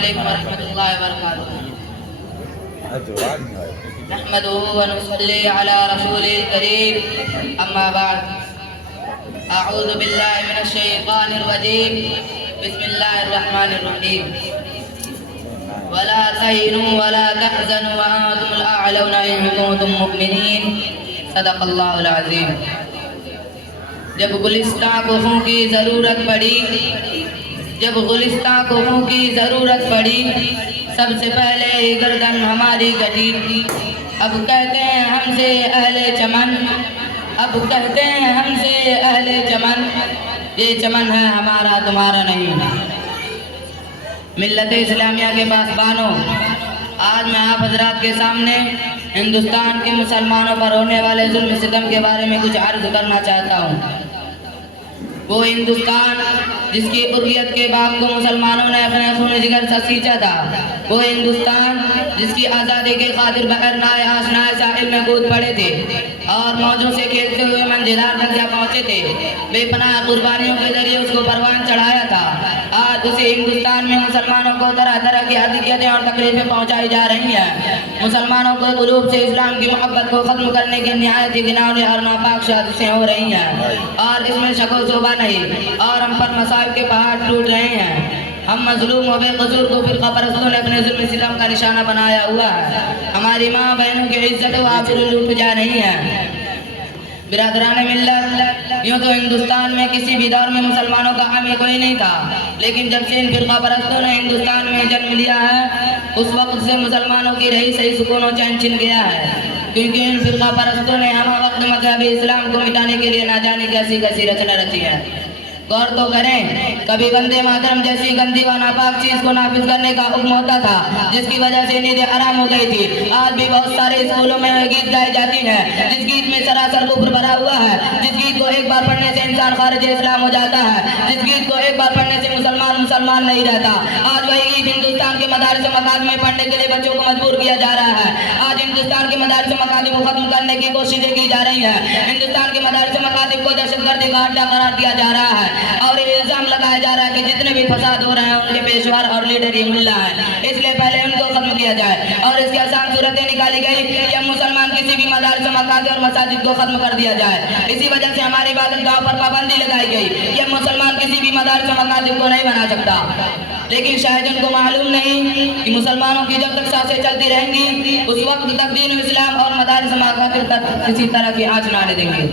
علیکم ورحمۃ اللہ وبرکاتہ۔ نحمدہ ونصلی علی رسول الکریم، اما بعد، اعوذ باللہ من الشیطان الرجیم، بسم اللہ الرحمن الرحیم۔ ولا تهنوا ولا تحزنوا وانتم الاعلون ان کنتم مؤمنین، صدق اللہ العظیم۔ جب گلستان کو خوں کی ضرورت پڑی، جب گلستان کو خوں کی ضرورت پڑی، سب سے پہلے گردن ہماری کٹی۔ اب کہتے ہیں ہم سے اہل چمن، اب کہتے ہیں ہم سے اہل چمن، یہ چمن ہے ہمارا تمہارا نہیں۔ ملت اسلامیہ کے پاسبانوں، آج میں آپ حضرات کے سامنے ہندوستان کے مسلمانوں پر ہونے والے ظلم ستم کے بارے میں کچھ عرض کرنا چاہتا ہوں۔ وہ ہندوستان جس کی حریت کے باغ کو مسلمانوں نے اپنے خون جگر سے سینچا تھا، وہ ہندوستان جس کی آزادی کے خاطر بحر نائے آشنائے ساحل میں کود پڑے تھے اور موجوں سے کھیلتے ہوئے منزلات تک جا پہنچے تھے، بے پناہ قربانیوں کے ذریعے اس کو پروان چڑھایا تھا۔ آج اسی ہندوستان میں مسلمانوں کو طرح طرح کی اذیتیں اور تکلیفیں پہنچائی جا رہی ہیں۔ مسلمانوں کو قلوب سے اسلام کی محبت کو ختم کرنے کی نہایت ہی گھناؤنی اور ناپاک سازشیں ہو رہی ہیں، اور اس میں شک و شبہ نہیں، اور ہم پر مصائب کے پہاڑ ٹوٹ رہے ہیں۔ ہم مظلوم و بے قصور کو فرقہ پرستوں نے اپنے ظلم ستم کا نشانہ بنایا ہوا ہے۔ ہماری ماں بہنوں کی عزت و آبرو لوٹ جا رہی ہیں۔ برادران ملت، یوں تو ہندوستان میں کسی بھی دور میں مسلمانوں کا حامی کوئی نہیں تھا، لیکن جب سے ان فرقہ پرستوں نے ہندوستان میں جنم لیا ہے، اس وقت سے مسلمانوں کی رہی صحیح سکون و چین چھن گیا ہے، کیونکہ ان فرقہ پرستوں نے ہمہ وقت مذہبی اسلام کو مٹانے کے لیے نہ جانے کیسی کیسی رچنا رچی ہے۔ غور تو کریں، کبھی وندے ماترم جیسی گندی و ناپاک چیز کو نافذ کرنے کا حکم ہوتا تھا، جس کی وجہ سے نیندیں حرام ہو گئی تھی۔ آج بھی بہت سارے اسکولوں میں گیت گائی جاتی ہیں، جس گیت میں سراسر کفر بھرا ہوا ہے، جس گیت کو ایک بار پڑھنے سے انسان خارج اسلام ہو جاتا ہے، جس گیت کو ایک بار پڑھنے سے مسلمان نہیں رہتا۔ آج وہی گیت ہندوستان کے مدارس و مکاتب میں پڑھنے کے لیے بچوں کو مجبور کیا جا رہا ہے۔ آج ہندوستان کے مدارس و مکاتب کو ختم کرنے کی کوششیں کی جا رہی ہیں۔ ہندوستان کے مدارس و مکاتب کو دہشت گردی کا اڈہ قرار دیا جا رہا ہے، اور یہ الزام لگایا جا رہا ہے کہ جتنے بھی فساد ہو رہے ہیں ان کے پیشوار اور لیڈر یہ ملا ہے، اس لیے پہلے ان کو ختم کیا جائے۔ اور اس کی آسان صورتیں نکالی گئی کہ اب مسلمان کسی بھی مدارس و مکاتب اور مساجد کو ختم کر دیا جائے۔ اسی وجہ سے ہماری عبادت گاہوں پر پابندی لگائی گئی کہ اب مسلمان کسی بھی مدارس و مکاتب کو نہیں بنا سکتا، لیکن شاید ان کو معلوم نہیں کہ مسلمانوں کی جب تک سانسیں چلتی رہیں گی، اس وقت تک دین و اسلام اور مدارس و مکاتب تک کسی طرح کی آنچ نہ آنے دیں گے۔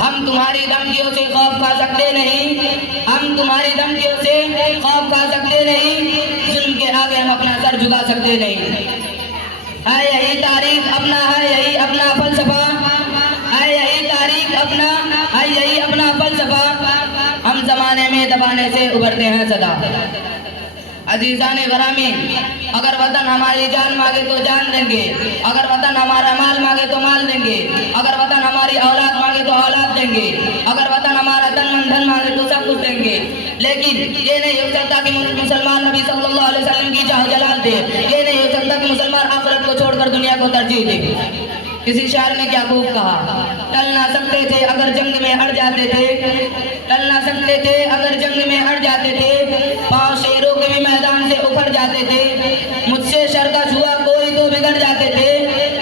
ہم تمہاری دھمکیوں سے خوف کھا سکتے نہیں، ہم تمہاری دھمکیوں سے خوف کھا سکتے نہیں، ظلم کے آگے ہم اپنا سر جھکا سکتے نہیں۔ ہے یہی تاریخ اپنا، ہے یہی اپنا فلسفہ، ہے یہی تاریخ اپنا، ہے یہی اپنا فلسفہ، ہم زمانے میں دبانے سے ابھرتے ہیں صدا۔ عزیزان گرامی، اگر وطن ہماری جان مانگے تو جان دیں گے، اگر وطن ہمارا مال مانگے تو مال دیں گے، اگر وطن ہماری اولاد مانگے تو اولاد دیں گے، اگر وطن ہمارا تن من دھن مانگے تو سب کچھ دیں گے، لیکن یہ نہیں ہو سکتا کہ مسلمان نبی صلی اللہ علیہ وسلم کی جاہ جلال دے، یہ نہیں ہو سکتا کہ مسلمان آخرت کو چھوڑ کر دنیا کو ترجیح دے۔ کسی شاعر نے کیا خوب کہا، ٹل نہ سکتے تھے اگر جنگ میں اڑ جاتے تھے، ٹل نہ سکتے تھے اگر جنگ میں اڑ جاتے تھے، پاؤں شیروں کے بھی میدان سے اکھڑ جاتے تھے، مجھ سے شرکش ہوا کوئی تو بگڑ جاتے تھے،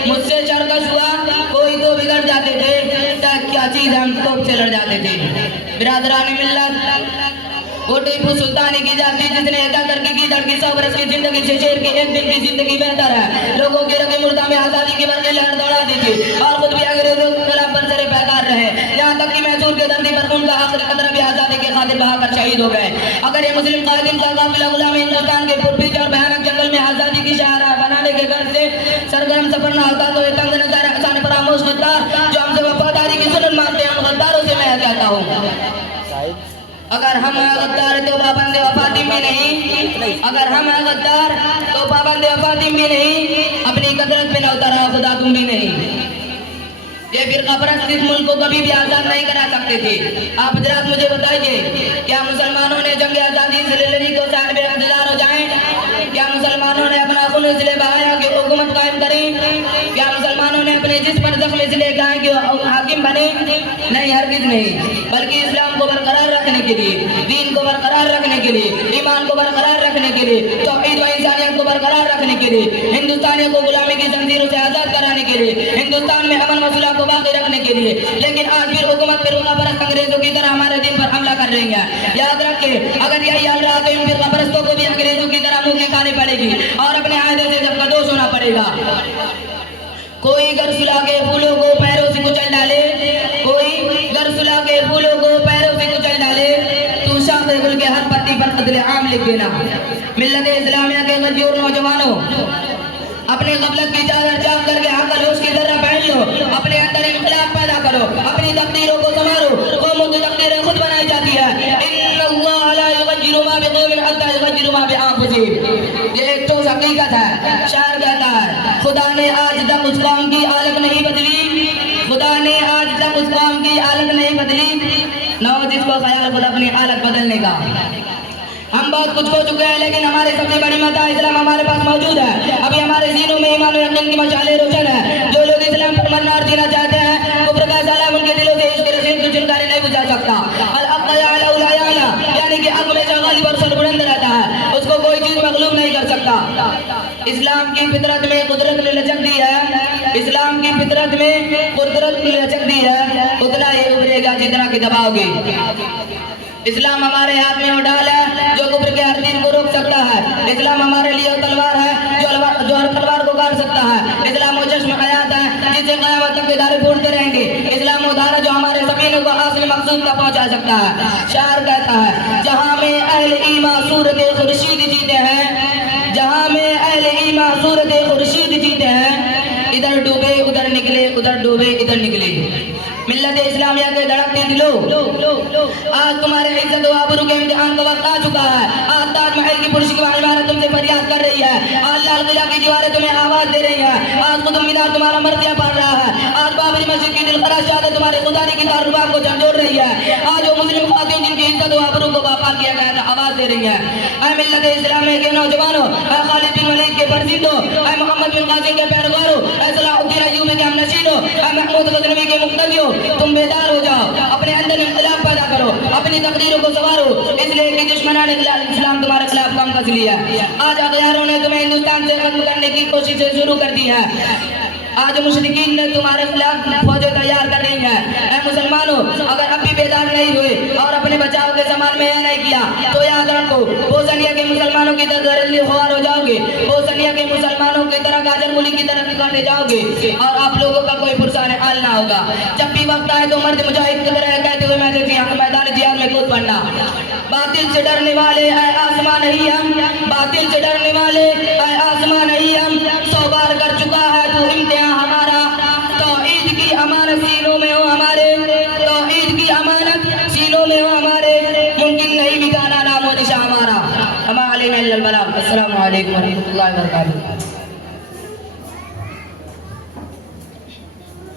مجھ سے شرکش ہوا کوئی تو بگڑ جاتے تھے، کیا چیز ہم توپ سے لڑ جاتے تھے۔ برادران ملت، وہ ٹیپو سلطانی کی جاتی جس نے اکا کی دھڑکی 100 برس کی زندگی سے شیر کی ایک دن کی زندگی بہتر ہے، لوگوں کے رگے مردہ میں آزادی کی برقی لہر دوڑا دی تھی، اور خود بھی انگریزوں کے خلاف برسر پیکار رہے، یہاں تک کہ میسور کے دھرتی پر ان کا آخری قطرہ بھی آزادی کے خاطر بہا کر شہید ہو گئے۔ اگر یہ مسلم قائدین کا قافلہ غلام ہندوستان کے پرپیچ اور بھیانک جنگل میں آزادی کی شاہراہ بنانے کے غرض سے سرگرم سفر نہ ہوتا تو یہ تنگ نظر حسان فراموش غدار جو ہم سے وفاداری کی سنن مانتے ہیں، ان غداروں سے میں کہتا ہوں، اگر ہم غدار تو پابند وفاتم بھی نہیں، اگر ہم غدار تو پابند وفاتم بھی نہیں، اپنی قدرت پہ نہ اترا خدا تم بھی نہیں۔ یہ فرقہ پرست اس ملک کو کبھی بھی آزاد نہیں کرا سکتے تھے۔ آپ حضرات مجھے بتائیے، کیا مسلمانوں نے جنگ آزادی سے لڑی تو صاحب اقتدار ہو جائیں؟ کیا مسلمانوں نے اپنا خون اس لیے بہایا کہ حکومت قائم کریں؟ کیا مسلمانوں نے اپنے جسم پر زخم اس لیے کہا کہ حاکم بنے؟ نہیں، ہرگز نہیں، بلکہ اسلام کو برقرار رکھنے کے لیے، دین کو برقرار رکھنے کے لیے، ایمان کو برقرار رکھنے رکھنے کے لیے، توحید و انسانیت کو برقرار رکھنے کے لیے، ہندوستانیوں کو غلامی کی زنجیروں سے آزاد کرانے کے لیے، ہندوستان میں امن و صلح کو باقی رکھنے کے لیے، لیکن آج پھر حکومت فرقہ پرست انگریزوں کی طرح ہمارے دین پر حملہ کر رہی ہے۔ یاد رکھیں اگر یہی حال رہا تو ان فرقہ پرستوں کو بھی انگریزوں کی طرح منہ کی کھانی پڑے گی اور اپنے عہدے سے جب قدوس ہونا پڑے گا۔ کوئی گر سلا کے پھولوں کو پیروں سے کچل ڈالے، کوئی گر سلا کے پھولوں کو پیروں سے کچل ڈالے، تو شاخ گل کے ہر پتی پر قتل عام لکھ دینا۔ ملت اسلامیہ کے غیور نوجوانوں، اپنے غفلت کی چادر چاک کر کے حق الوش کی ذرہ پہن لو، اپنے اندر انقلاب پیدا کرو، اپنی تقدیروں کو سنوارو۔ قوموں کی تقدیریں خود بنائی جاتی ہے۔ ان اللہ لا یغیر ما بقوم حتی یغیروا ما بانفسہم، یہ ایک ٹھوس حقیقت ہے۔ شاعر کہتا ہے خدا نے آج تک اس قوم کی حالت نہیں بدلی، خدا نے آج تک اس قوم کی حالت نہیں بدلی، نہ ہو جس کو خیال خود اپنی حالت بدلنے کا۔ ہم بہت کچھ ہو چکے ہیں لیکن ہمارے سب سے بڑی متاع اسلام ہمارے پاس موجود ہے۔ ابھی ہمارے سینوں میں ایمان و یقین کی مشعلیں روشن ہیں۔ جو لوگ اسلام پر مرنا اور جینا چاہتے ہیں، کفر کا سلام ان کے دلوں سے عشق رسول کی چنگاری نہیں بجھا سکتا۔ الحق یعلی لا یعلی، یعنی کہ حق ہمیشہ غالب اور سربلند رہتا ہے، اس کو کوئی چیز مغلوب نہیں کر سکتا۔ اسلام کی فطرت میں قدرت نے لچک دی ہے، اسلام کی فطرت میں قدرت نے لچک دی ہے، اتنا ہی ابھرے گا جتنا کہ دباؤ گے۔ اسلام ہمارے ہاتھ میں وہ ڈال ہے جو کفر کے ہر تیر کو روک سکتا ہے۔ اسلام ہمارے لیے وہ تلوار ہے جو ہر تلوار کو کاٹ سکتا ہے۔ اسلام وہ چشم حیات ہے جس سے قیامت تک کے دھارے پھوٹتے رہیں گے۔ اسلام وہ دھارا جو ہمارے سفینوں کو حاصل مقصود تک پہنچا سکتا ہے۔ شاعر کہتا ہے جہاں میں اہل ایمان صورت خورشید جیتے ہیں، جہاں میں اہل ایمان صورت خورشید جیتے ہیں، ادھر ڈوبے ادھر نکلے، ادھر ڈوبے ادھر نکلے۔ ملت اسلامیہ کے دھڑکتے دلوں، آج تمہارے عزت و آبرو کے امتحان کا وقت آ چکا ہے۔ آج تاج محل کی پرشکوہ عمارت تم سے فریاد کر رہی ہے، آج لال قلعہ کی دیواریں تمہیں آواز دے رہی ہیں، آج قطب مینار تمہارا مرثیہ پڑھ رہا ہے، آج بابری مسجد کی دلخراش شہادت تمہارے خداری کی تعلقات کو جھنجھوڑ رہی ہے، آج وہ مسلم خواتین جن کی عزت و آبرو کو پامال کیا گیا تھا آواز دے رہی ہیں۔ اے ملت اسلامیہ کے نوجوانوں، اے خالد بن ولید کے فرزندوں، اے محمد بن قاسم کے پیروکاروں، اے صلاح الدین ایوبی کے ہمنشینوں، اے محمود غزنوی کے مقتدیوں، تم بیدار ہو جاؤ، اپنے اندر انقلاب پیدا کرو، اپنی تقدیروں کو سنوارو، اس لیے کہ دشمنان اسلام تمہارے خلاف کام کس لیا ہے۔ آج اغیاروں نے تمہیں ہندوستان سے ختم کرنے کی کوششیں شروع کر دی ہے، آج مشرکین نے تمہارے خلاف فوجیں تیار کر رہی ہیں۔ اے مسلمانوں، اگر اب بھی بیدار نہیں ہوئے اور اپنے بچاؤ کے سامان میں یہ نہیں کیا تو یاد رکھو بوسنیا کے مسلمانوں کی طرح زہریلی خوار ہو جاؤ گے، بوسنیا کے مسلمانوں کی طرح گاجر مولی کی طرح نکالنے جاؤ گے اور آپ لوگوں کا کوئی پرسان حال نہ ہوگا۔ جب بھی وقت آئے تو مرد مجاہد کی طرح کہتے ہوئے میدان جہاد میں کود پڑنا۔ باطل سے ڈرنے والے اے آسمان نہیں ہم، باطل سے ڈرنے والے اے آسمان نہیں ہم، 100 بار کر چکا ہے تو امتحان ہمارا، توحید کی امانت سینوں میں ہو ہمارے، توحید کی امانت سینوں میں ہو ہمارے، ممکن نہیں مٹانا نام و نشان ہمارا۔ ہمارے علیہ البلاغ۔ السلام علیکم ورحمۃ اللہ وبرکاتہ۔